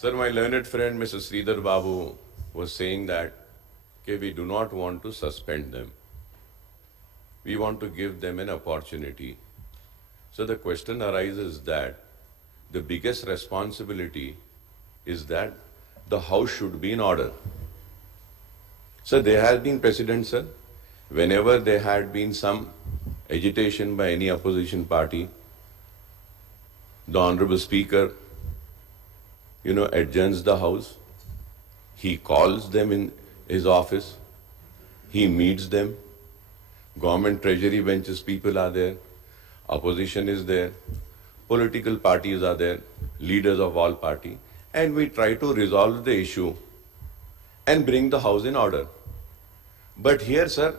Sir, my learned friend Mr. Sridhar Babu was saying that we do not want to suspend them. We want to give them an opportunity. So the question arises that the biggest responsibility is that the house should be in order. So there has been precedent, sir. Whenever there had been some agitation by any opposition party, the Honorable Speaker, adjourns the house. He calls them in his office. He meets them. Government treasury benches people are there. Opposition is there. Political parties are there. Leaders of all party. And we try to resolve the issue and bring the house in order. But here, sir,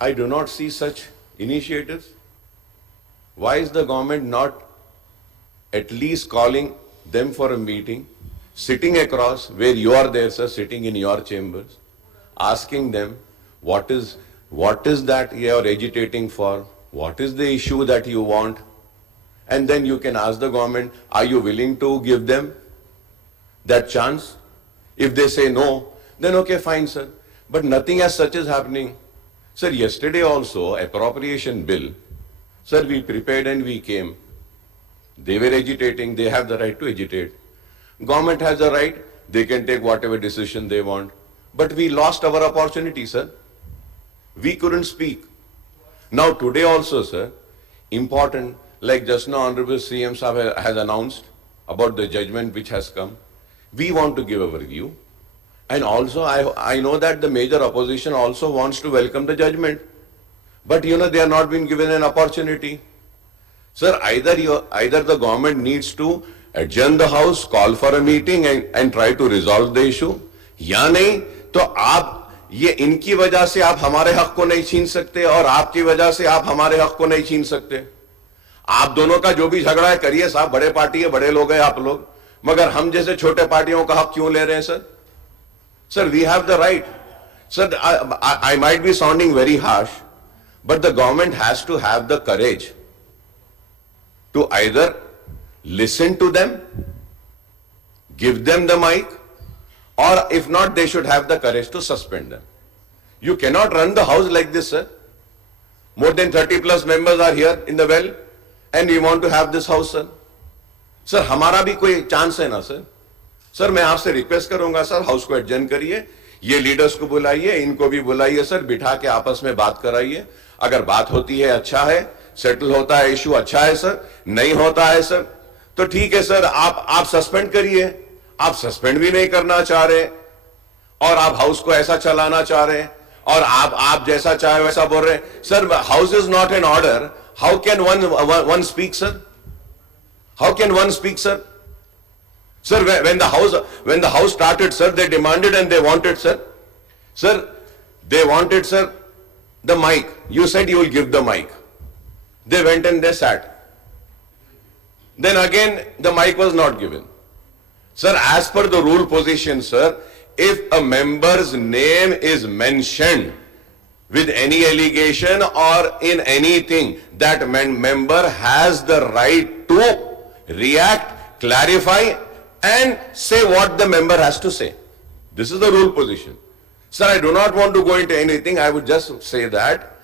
I do not see such initiatives. Why is the government not at least calling them for a meeting, sitting across where you are there, sir, sitting in your chambers, asking them what is that you are agitating for, what is the issue that you want, and then you can ask the government, are you willing to give them that chance? If they say no, then okay, fine, sir. But nothing as such is happening. Sir, yesterday also, appropriation bill, sir, we prepared and we came. They were agitating, they have the right to agitate. Government has the right, they can take whatever decision they want. But we lost our opportunity, sir. We couldn't speak. Now today also, sir, important, like just now Honorable CM Sahab has announced about the judgment which has come. We want to give our view. And also I know that the major opposition also wants to welcome the judgment. But they are not being given an opportunity. Sir, either the government needs to adjourn the house, call for a meeting and try to resolve the issue, या नहीं तो आप ये इनकी वजह से आप हमारे हक को नहीं छीन सकते और आपकी वजह से आप हमारे हक को नहीं छीन सकते. आप दोनों का जो भी झगड़ा है करिए साहब, बड़े पार्टी है, बड़े लोग हैं आप लोग, मगर हम जैसे छोटे पार्टियों का हक क्यों ले रहे हैं sir? Sir, we have the right. Sir, I might be sounding very harsh, but the government has to have the courage to either listen to them, give them the mic, or if not, they should have the courage to suspend them. You cannot run the house like this, sir. More than 30 plus members are here in the well, and we want to have this house, sir. Sir, हमारा भी कोई chance है ना, sir. Sir, मैं आपसे request करूंगा, sir, house को adjourn करिए, ये लीडर्स को बुलाइए, इनको भी बुलाइए, सर, बिठा के आपस में बात कराइए. अगर बात होती है अच्छा है, सेटल होता है इशू अच्छा है सर, नहीं होता है सर तो ठीक है सर, आप सस्पेंड करिए. आप सस्पेंड भी नहीं करना चाह रहे और आप हाउस को ऐसा चलाना चाह रहे और आप जैसा चाहे वैसा बोल रहे. Sir, house is not in order. How can one speak, sir? How can one speak, sir? Sir, when the house started, sir, they demanded and they wanted, sir. Sir, they wanted, sir, the mic. You said you will give the mic. They went and they sat. Then again, the mic was not given. Sir, as per the rule position, sir, if a member's name is mentioned with any allegation or in anything, that member has the right to react, clarify, and say what the member has to say. This is the rule position. Sir, I do not want to go into anything. I would just say that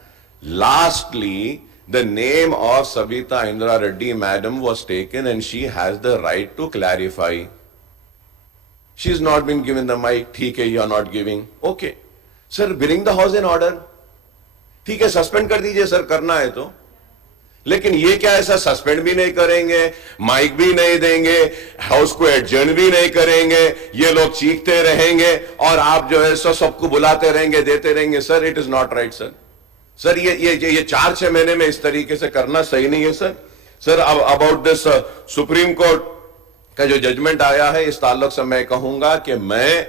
lastly, the name of Savita Indra Reddy madam was taken and she has the right to clarify. She's not been given the mic. ठीक है, you are not giving. Okay. Sir, bring the house in order. ठीक है, suspend कर दीजिए sir, करना है तो. लेकिन ये क्या ऐसा सस्पेंड भी नहीं करेंगे, माइक भी नहीं देंगे, हाउस को एडजर्न भी नहीं करेंगे, ये लोग चीखते रहेंगे और आप जो है सबको बुलाते रहेंगे, देते रहेंगे. Sir, it is not right, sir. Sir, ये 4-6 महीने में इस तरीके से करना सही नहीं है, sir. Sir, about this supreme court का जो जजमेंट आया है, इस ताल्लुक से मैं कहूंगा कि मैं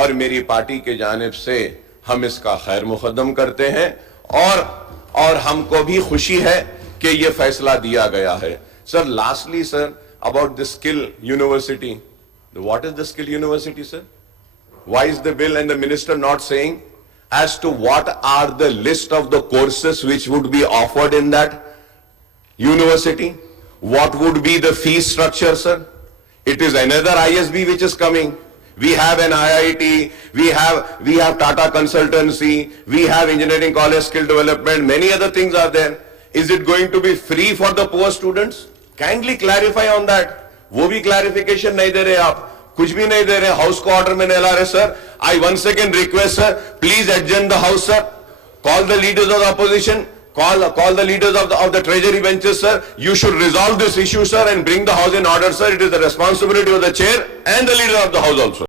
और मेरी पार्टी के जानिब से हम इसका खैर मुकद्दम करते हैं और हमको भी खुशी है कि ये फैसला दिया गया है. Sir, lastly sir, about the skill university. What is the skill university, sir? Why is the bill and the minister not saying as to what are the list of the courses which would be offered in that university? What would be the fee structure, sir? It is another ISB which is coming. We have an IIT, we have Tata Consultancy, we have Engineering College Skill Development, many other things are there. Is it going to be free for the poor students? Kindly clarify on that. वो भी clarification नहीं दे रहे आप, कुछ भी नहीं दे रहे, house को ऑर्डर में नहीं ला रहे sir. I once again request sir, please adjourn the house sir. Call the leaders of the opposition. Call the leaders of the treasury benches, sir. You should resolve this issue, sir, and bring the house in order, sir. It is the responsibility of the chair and the leader of the house also.